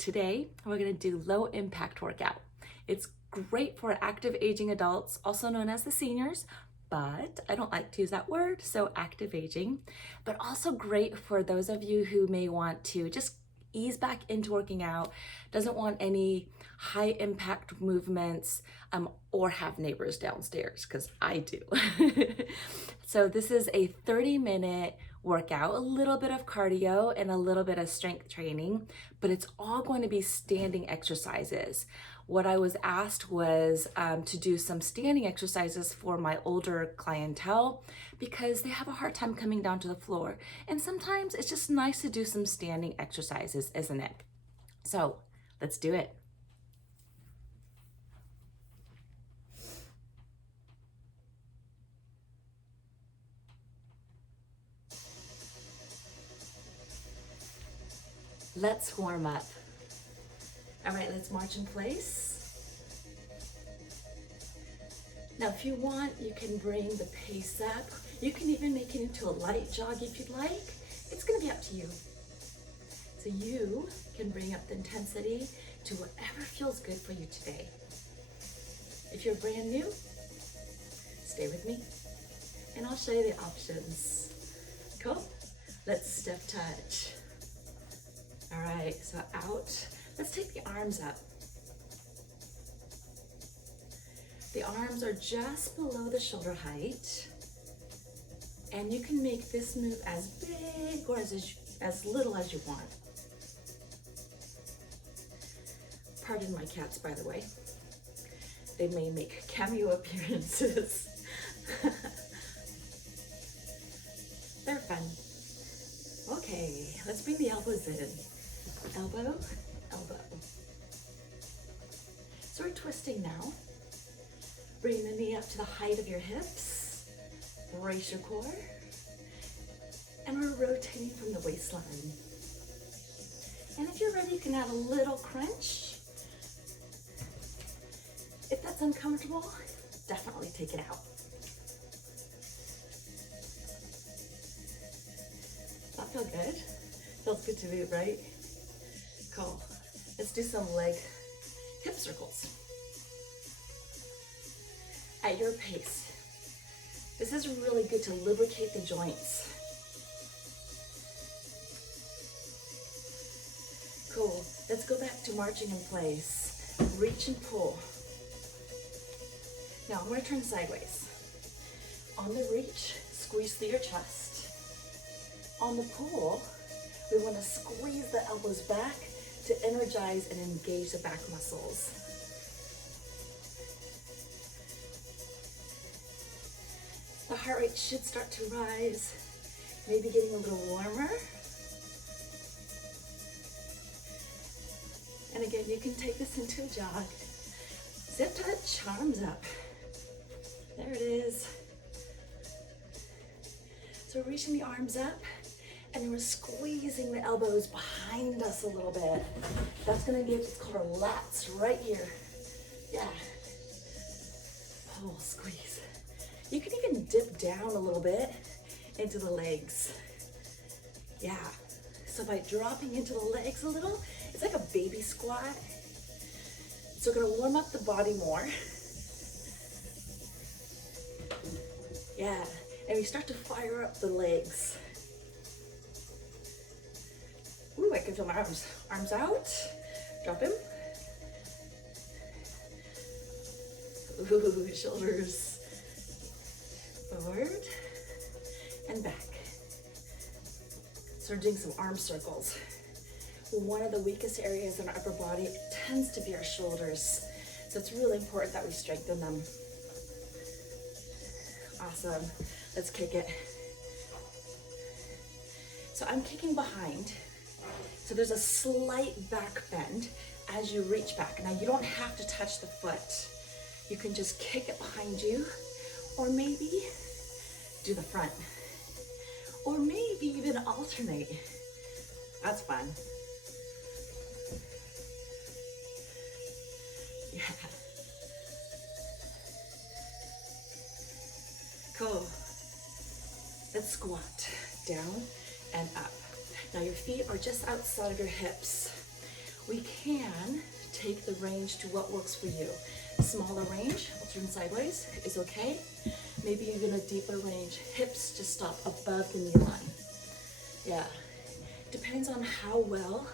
Today, we're gonna do low impact workout. It's great for active aging adults, also known as the seniors, but I don't like to use that word, so active aging, but also great for those of you who may want to just ease back into working out, doesn't want any high impact movements, or have neighbors downstairs, because I do. So this is a 30-minute workout, a little bit of cardio and a little bit of strength training, but it's all going to be standing exercises. What I was asked was to do some standing exercises for my older clientele because they have a hard time coming down to the floor. And sometimes it's just nice to do some standing exercises, isn't it? So let's do it. Let's warm up. All right, let's march in place. Now, if you want, you can bring the pace up. You can even make it into a light jog if you'd like. It's gonna be up to you. So you can bring up the intensity to whatever feels good for you today. If you're brand new, stay with me and I'll show you the options. Cool? Let's step touch. All right, so out. Let's take the arms up. The arms are just below the shoulder height. And you can make this move as big or as little as you want. Pardon my cats, by the way. They may make cameo appearances. They're fun. Okay, let's bring the elbows in. Elbow, elbow. So we're twisting now. Bring the knee up to the height of your hips. Brace your core. And we're rotating from the waistline. And if you're ready, you can add a little crunch. If that's uncomfortable, definitely take it out. That feel good? Feels good to me, right? Cool. Let's do some leg hip circles. At your pace. This is really good to lubricate the joints. Cool. Let's go back to marching in place. Reach and pull. Now I'm going to turn sideways. On the reach, squeeze through your chest. On the pull, we want to squeeze the elbows back to energize and engage the back muscles. The heart rate should start to rise, maybe getting a little warmer. And again, you can take this into a jog. Zip touch, arms up. There it is. So we're reaching the arms up and then we're squeezing the elbows behind us a little bit. That's gonna give what's called our lats right here. Yeah. Pull, squeeze. You can even dip down a little bit into the legs. Yeah. So by dropping into the legs a little, it's like a baby squat. So we're gonna warm up the body more. Yeah, and we start to fire up the legs. Ooh, I can feel my arms. Arms out, drop him. Ooh, shoulders forward and back. So we're doing some arm circles. One of the weakest areas in our upper body tends to be our shoulders. So it's really important that we strengthen them. Awesome. Let's kick it. So I'm kicking behind. So there's a slight back bend as you reach back. Now you don't have to touch the foot. You can just kick it behind you, or maybe do the front, or maybe even alternate. That's fun. Yeah. Cool. Let's squat down and up. Now your feet are just outside of your hips. We can take the range to what works for you. Smaller range, I'll turn sideways, is okay. Maybe even a deeper range. Hips just stop above the knee line. Yeah, depends on how well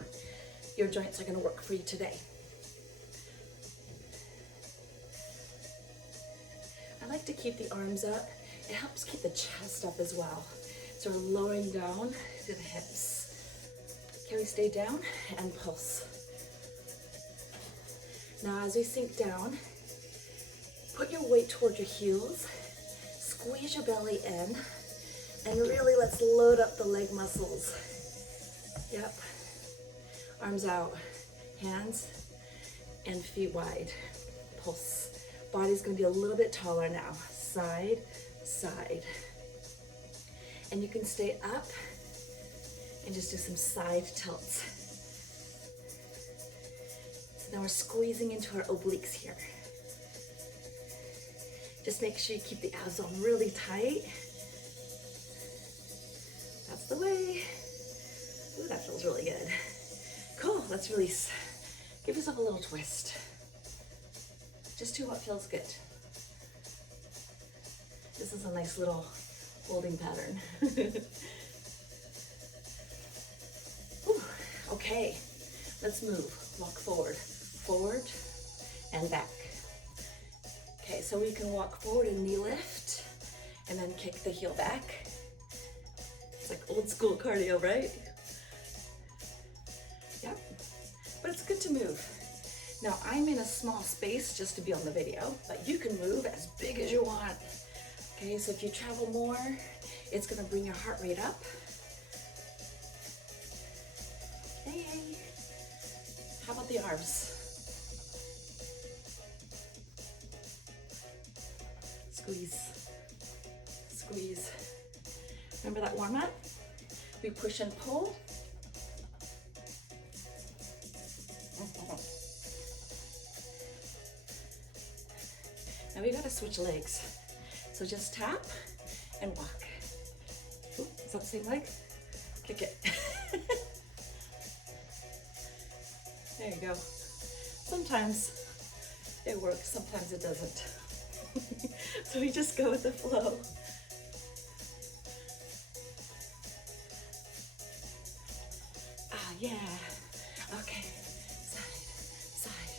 your joints are gonna work for you today. I like to keep the arms up. It helps keep the chest up as well. So we're lowering down to the hips. Can we stay down and pulse? Now as we sink down, put your weight toward your heels, squeeze your belly in, and really let's load up the leg muscles. Yep. Arms out, hands and feet wide. Pulse. Body's gonna be a little bit taller now. Side, side. And you can stay up and just do some side tilts. So now we're squeezing into our obliques here. Just make sure you keep the abs on really tight. That's the way. Ooh, that feels really good. Cool, let's release. Give yourself a little twist. Just do what feels good. This is a nice little holding pattern. Whew. Okay, let's move. Walk forward, forward and back. Okay, so we can walk forward and knee lift and then kick the heel back. It's like old school cardio, right? Yep, but it's good to move. Now I'm in a small space just to be on the video, but you can move as big as you want. Okay, so if you travel more, it's gonna bring your heart rate up. Hey, how about the arms? Squeeze, squeeze. Remember that warm up? We push and pull. Now we gotta switch legs. So just tap and walk. Ooh, is that the same leg? Kick it. There you go. Sometimes it works, sometimes it doesn't. So we just go with the flow. Ah, yeah. Okay. Side, side.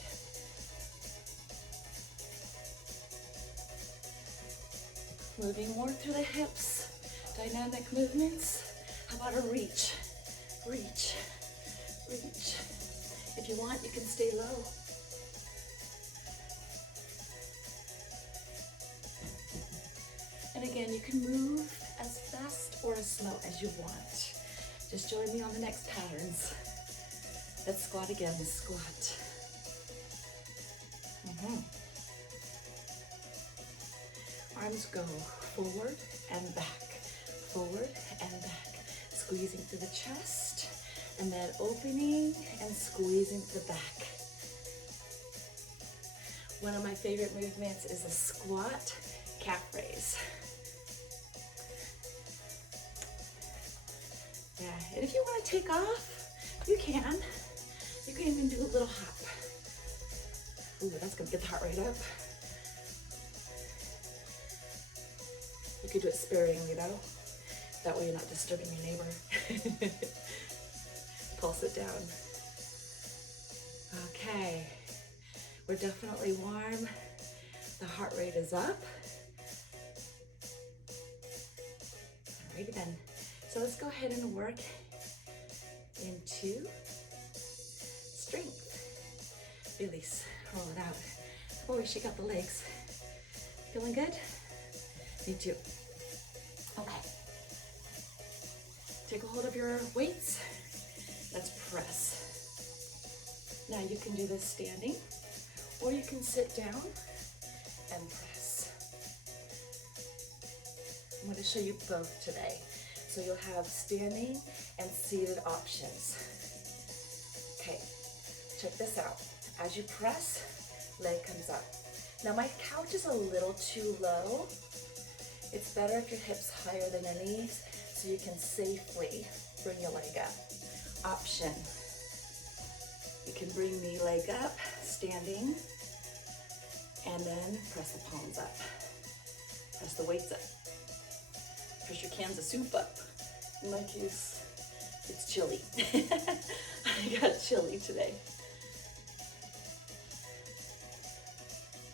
Moving more through the hips. Dynamic movements. How about a reach? Reach, reach. If you want, you can stay low. And again, you can move as fast or as slow as you want. Just join me on the next patterns. Let's squat again, squat. Arms go forward and back, forward and back. Squeezing through the chest, and then opening and squeezing to the back. One of my favorite movements is a squat calf raise. Yeah, and if you want to take off, you can. You can even do a little hop. Ooh, that's gonna get the heart rate up. You could do it sparingly though. That way you're not disturbing your neighbor. Pulse it down. Okay, we're definitely warm. The heart rate is up. Alrighty then. So let's go ahead and work into strength. Release, roll it out. Before we shake out the legs. Feeling good? Me too. Okay. Take a hold of your weights. Let's press. Now you can do this standing, or you can sit down and press. I'm going to show you both today. So you'll have standing and seated options. Okay, check this out. As you press, leg comes up. Now my couch is a little too low. It's better if your hips higher than your knees so you can safely bring your leg up. Option. You can bring the leg up, standing, and then press the palms up. Press the weights up. Press your cans of soup up. In my case, it's chili. I got chili today.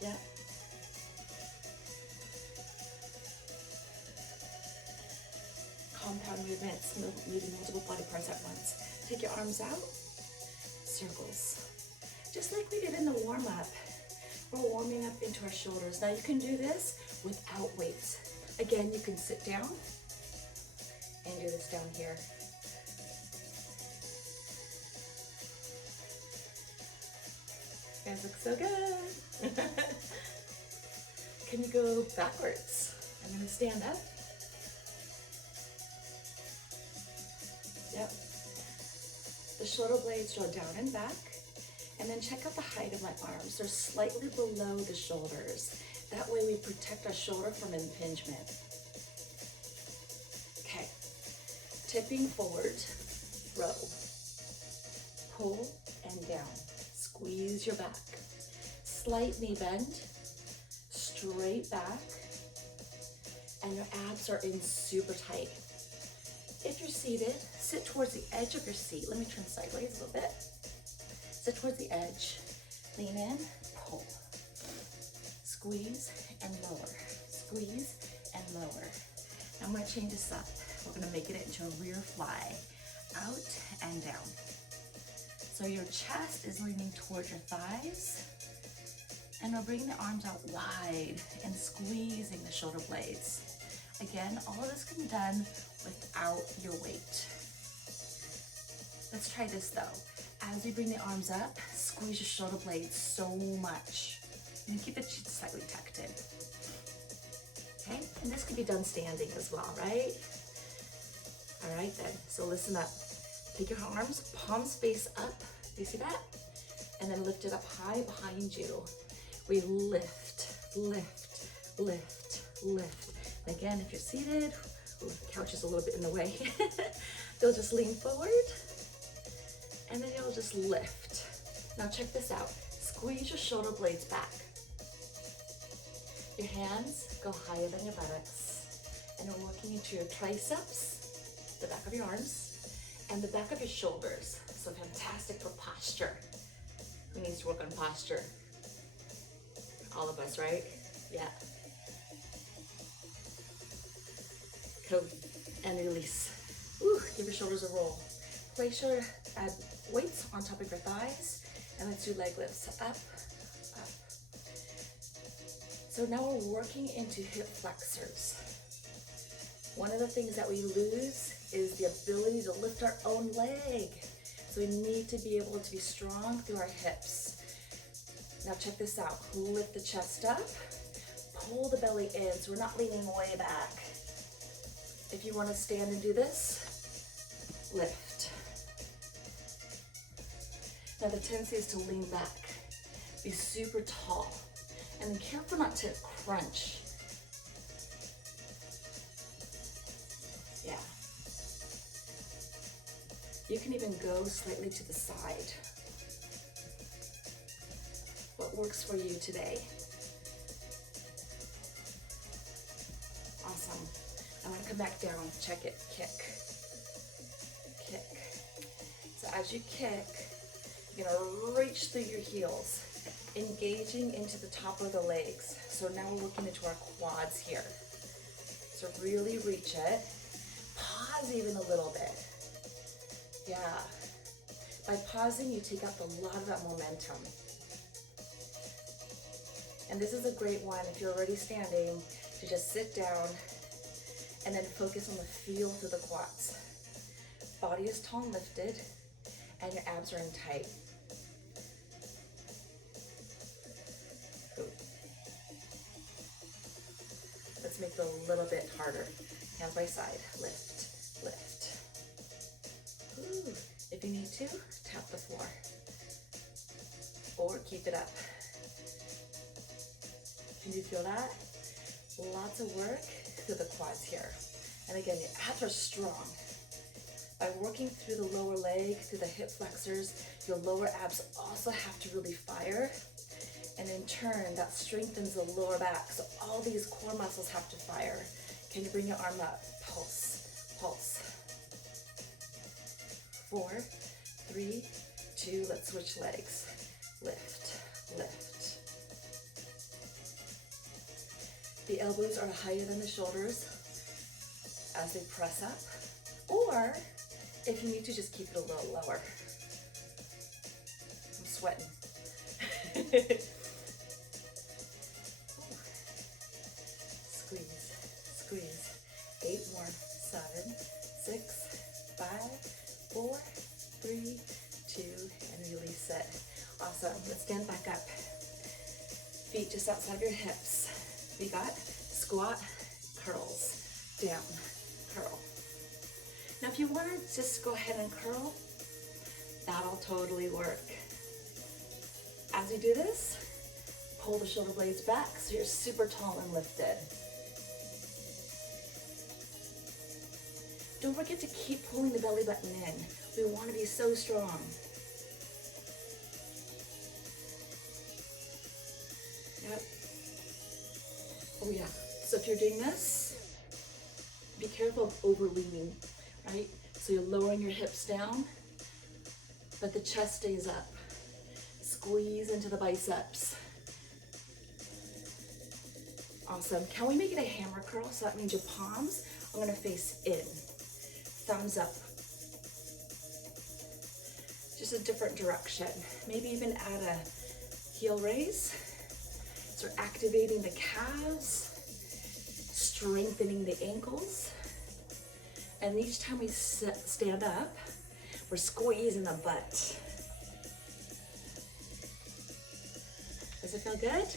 Yeah. Compound movements, moving multiple body parts at once. Take your arms out, circles. Just like we did in the warm-up. We're warming up into our shoulders. Now you can do this without weights. Again, you can sit down and do this down here. You guys look so good. Can you go backwards? I'm gonna stand up. Yep. The shoulder blades draw down and back. And then check out the height of my arms. They're slightly below the shoulders. That way we protect our shoulder from impingement. Okay. Tipping forward, row. Pull and down. Squeeze your back. Slight knee bend. Straight back. And your abs are in super tight. If you're seated, sit towards the edge of your seat. Let me turn sideways a little bit. Sit towards the edge. Lean in, pull. Squeeze and lower. Squeeze and lower. Now I'm going to change this up. We're going to make it into a rear fly. Out and down. So your chest is leaning towards your thighs. And we're bringing the arms out wide and squeezing the shoulder blades. Again, all of this can be done without your weight. Let's try this though. As we bring the arms up, squeeze your shoulder blades so much. And keep the cheeks slightly tucked in. Okay, and this could be done standing as well, right? All right then, so listen up. Take your arms, palms face up. Do you see that? And then lift it up high behind you. We lift, lift, lift, lift. And again, if you're seated, ooh, the couch is a little bit in the way. You'll just lean forward. And then you'll just lift. Now check this out. Squeeze your shoulder blades back. Your hands go higher than your buttocks. And you're working into your triceps, the back of your arms, and the back of your shoulders. So fantastic for posture. Who needs to work on posture? All of us, right? Yeah. Cool. And release. Ooh, give your shoulders a roll. Place your weights on top of your thighs, and let's do leg lifts. Up, up. So now we're working into hip flexors. One of the things that we lose is the ability to lift our own leg. So we need to be able to be strong through our hips. Now check this out. Lift the chest up, pull the belly in so we're not leaning way back. If you want to stand and do this, lift. Now the tendency is to lean back, be super tall, and then careful not to crunch. Yeah. You can even go slightly to the side. What works for you today? Awesome. I want to come back down, check it, kick, kick. So as you kick, you're gonna reach through your heels, engaging into the top of the legs. So now we're looking into our quads here. So really reach it. Pause even a little bit. Yeah. By pausing, you take up a lot of that momentum. And this is a great one if you're already standing to just sit down and then focus on the feel through the quads. Body is tall and lifted, and your abs are in tight. Good. Let's make it a little bit harder. Hands by side, lift, lift. Ooh. If you need to, tap the floor. Or keep it up. Can you feel that? Lots of work through the quads here. And again, your abs are strong. By working through the lower leg, through the hip flexors, Your lower abs also have to really fire. And in turn, that strengthens the lower back. So all these core muscles have to fire. Can you bring your arm up? Pulse, pulse. 4, 3, 2, let's switch legs. Lift, lift. The elbows are higher than the shoulders as they press up. Or if you need to, just keep it a little lower. I'm sweating. Squeeze, squeeze. 8 more. 7, 6, 5, 4, 3, 2, and release it. Awesome. Let's stand back up. Feet just outside of your hips. We got squat, curls, down, curl. Now if you want to just go ahead and curl, that'll totally work. As you do this, pull the shoulder blades back so you're super tall and lifted. Don't forget to keep pulling the belly button in. We want to be so strong. Yep. Oh yeah. So if you're doing this, be careful of overleaning, right? So you're lowering your hips down, but the chest stays up. Squeeze into the biceps. Awesome. Can we make it a hammer curl? So that means your palms are going to face in. Thumbs up. Just a different direction. Maybe even add a heel raise. So we're activating the calves, strengthening the ankles. And each time we stand up, we're squeezing the butt. Does it feel good?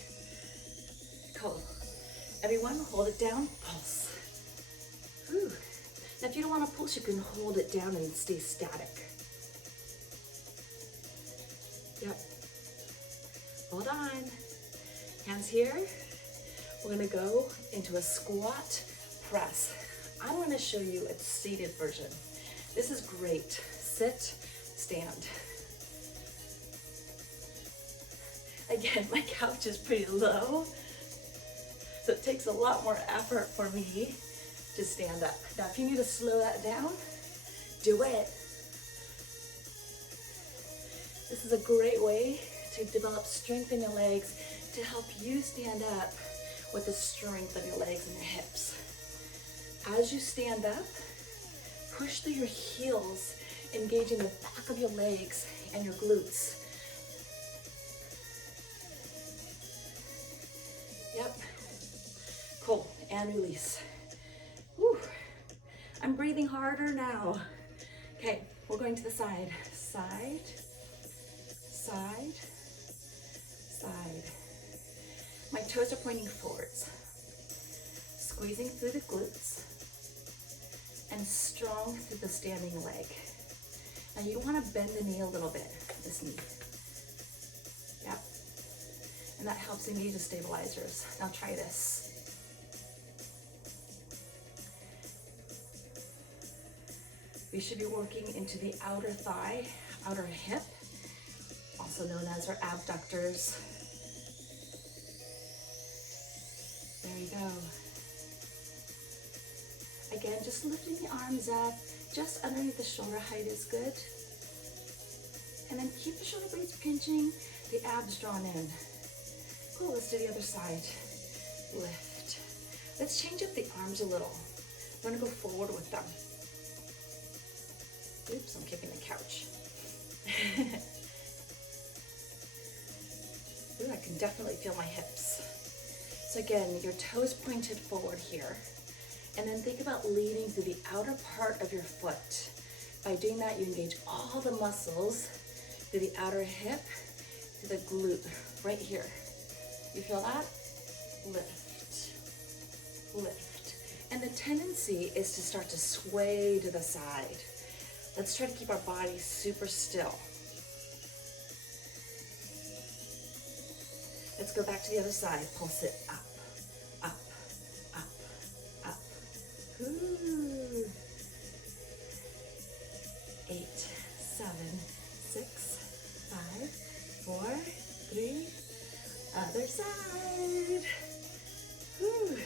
Cool. Everyone, hold it down, pulse. Whew. Now, if you don't want to pulse, you can hold it down and stay static. Yep. Hold on. Hands here. We're gonna go into a squat press. I'm gonna show you a seated version. This is great. Sit, stand. Again, my couch is pretty low, so it takes a lot more effort for me to stand up. Now, if you need to slow that down, do it. This is a great way to develop strength in your legs to help you stand up with the strength of your legs and your hips. As you stand up, push through your heels, engaging the back of your legs and your glutes. Yep. Cool. And release. Whew. I'm breathing harder now. Okay, we're going to the side. Side, side, side. My toes are pointing forwards. Squeezing through the glutes and strong through the standing leg. Now you want to bend the knee a little bit, this knee. Yep. And that helps engage the stabilizers. Now try this. We should be working into the outer thigh, outer hip, also known as our abductors. There you go. Again, just lifting the arms up, just underneath the shoulder height is good. And then keep the shoulder blades pinching, the abs drawn in. Cool, let's do the other side. Lift. Let's change up the arms a little. We're gonna go forward with them. Oops, I'm kicking the couch. Ooh, I can definitely feel my hips. So again, your toes pointed forward here. And then think about leaning through the outer part of your foot. By doing that, you engage all the muscles through the outer hip, to the glute, right here. You feel that? Lift, lift. And the tendency is to start to sway to the side. Let's try to keep our body super still. Let's go back to the other side. Pulse it up, up, up, up. Ooh. 8, 7, 6, 5, 4, 3, other side. Whew.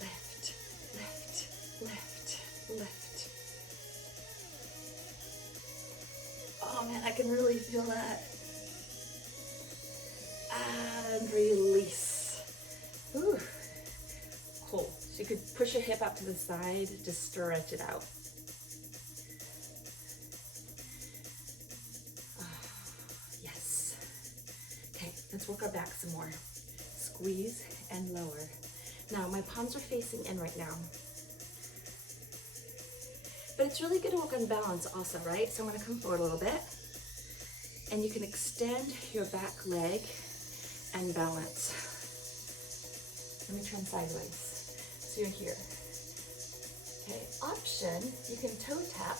Lift, lift, lift, lift. Oh man, I can really feel that. And release. Whew. Cool. So you could push a hip out to the side to stretch it out. Yes. Okay, let's work our back some more. Squeeze and lower. Now my palms are facing in right now. But it's really good to work on balance also, right? So I'm gonna come forward a little bit. And you can extend your back leg and balance. Let me turn sideways. So you're here. Okay, option, you can toe tap.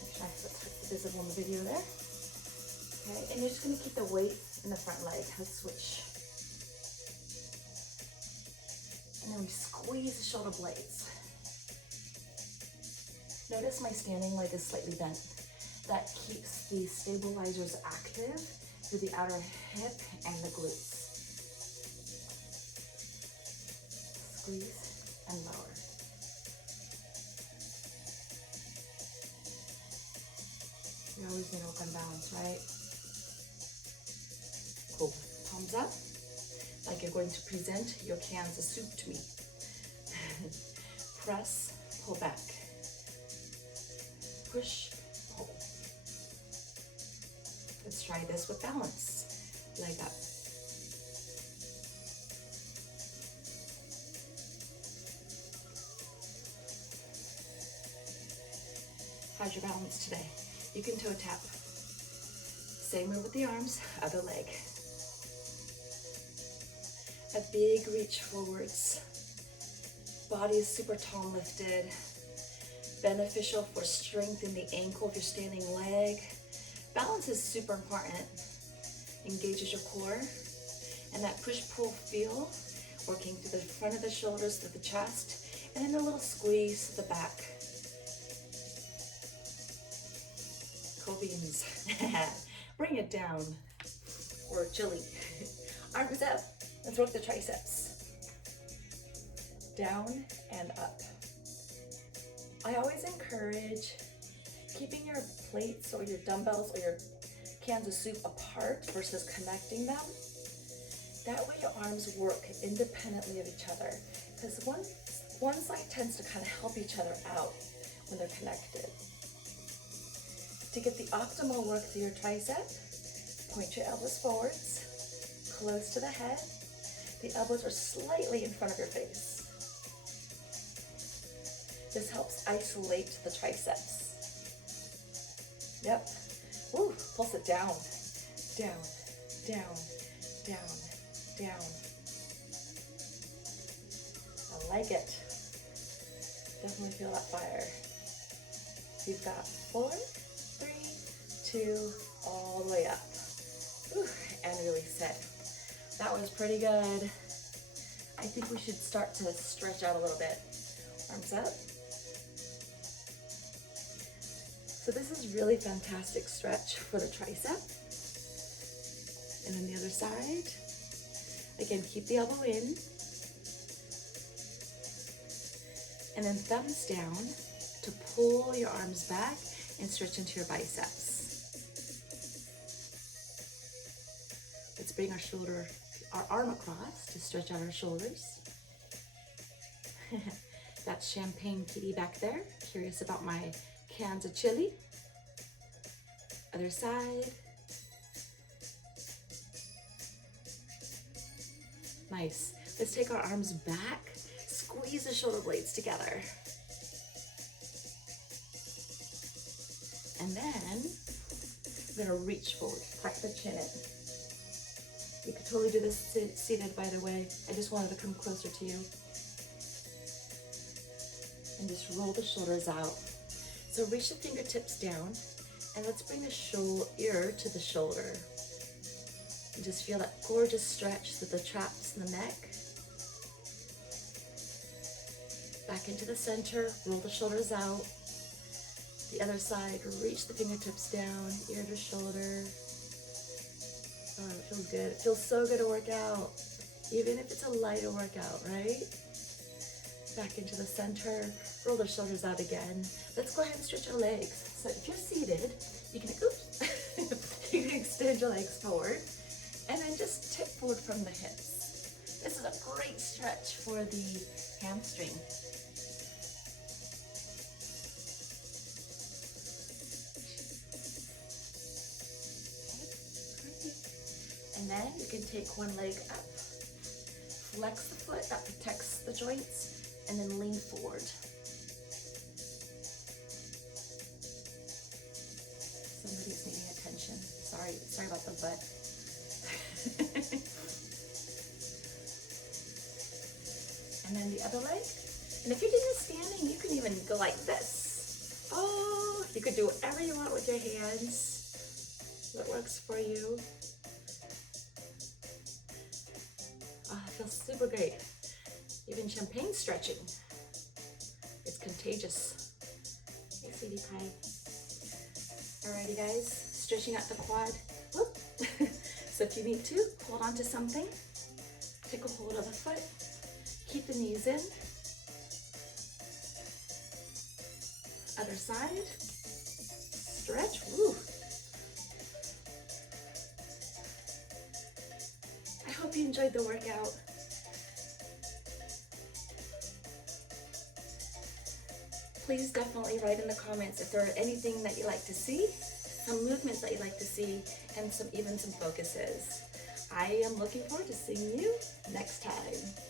Make sure that's visible in the video there. Okay, and you're just gonna keep the weight in the front leg. Let's switch. And then we squeeze the shoulder blades. Notice my standing leg is slightly bent. That keeps the stabilizers active through the outer hip and the glutes. Squeeze and lower. You always need to work on balance, right? Cool. Palms up, like you're going to present your Kansas soup to me. Press, pull back. Push, pull. Let's try this with balance. Leg up. How's your balance today? You can toe tap. Same move with the arms, other leg. A big reach forwards. Body is super tall and lifted. Beneficial for strength in the ankle if you're standing leg. Balance is super important. Engages your core. And that push-pull feel, working through the front of the shoulders to the chest, and then a little squeeze to the back. Cool beans. Bring it down. Or chili. Arms up. Let's work the triceps. Down and up. I always encourage keeping your plates or your dumbbells or your Kansas soup apart versus connecting them. That way your arms work independently of each other, because one side tends to kind of help each other out when they're connected. To get the optimal work through your tricep, point your elbows forwards, close to the head. The elbows are slightly in front of your face. This helps isolate the triceps. Yep. Ooh, pulse it down, down, down, down, down. I like it. Definitely feel that fire. You've got 4, 3, 2, all the way up. Ooh, and release it. That was pretty good. I think we should start to stretch out a little bit. Arms up. So this is really fantastic stretch for the tricep. And then the other side. Again, keep the elbow in. And then thumbs down to pull your arms back and stretch into your biceps. Let's bring our arm across to stretch out our shoulders. That's Champagne Kitty back there. Curious about my cans of chili. Other side. Nice. Let's take our arms back. Squeeze the shoulder blades together. And then we're gonna reach forward, tuck the chin in. You could totally do this seated, by the way. I just wanted to come closer to you. And just roll the shoulders out. So reach the fingertips down, and let's bring the ear to the shoulder. And just feel that gorgeous stretch through the traps in the neck. Back into the center, roll the shoulders out. The other side, reach the fingertips down, ear to shoulder. Oh, it feels good. It feels so good to work out, even if it's a lighter workout, right? Back into the center, roll the shoulders out again. Let's go ahead and stretch your legs. So if you're seated, you can, you can extend your legs forward and then just tip forward from the hips. This is a great stretch for the hamstring. And then you can take one leg up, flex the foot, that protects the joints, and then lean forward. Somebody's needing attention. Sorry about the butt. And then the other leg. And if you're doing this standing, you can even go like this. Oh, you could do whatever you want with your hands. What works for you. Oh, it feels super great. Even champagne stretching. It's contagious. Hey, sweetie pie. Alrighty, guys, stretching out the quad. Whoop. So if you need to, hold on to something. Take a hold of the foot. Keep the knees in. Other side. Stretch. Woo. I hope you enjoyed the workout. Please definitely write in the comments if there are anything that you'd like to see, some movements that you'd like to see, and even some focuses. I am looking forward to seeing you next time.